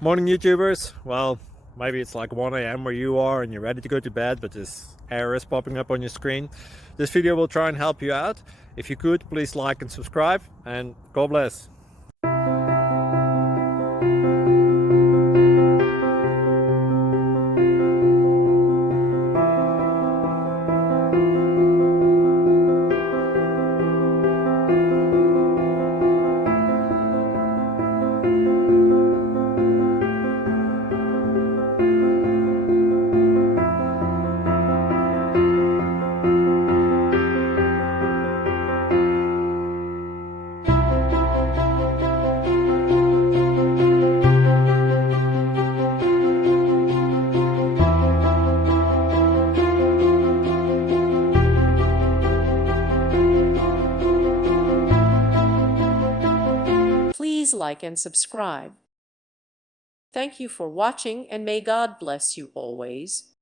Morning YouTubers. Well, maybe it's like 1 a.m. where you are and you're ready to go to bed, but this error is popping up on your screen. This video will try and help you out. If you could, please like and subscribe, and God bless. Please like and subscribe. Thank you for watching, and may God bless you always.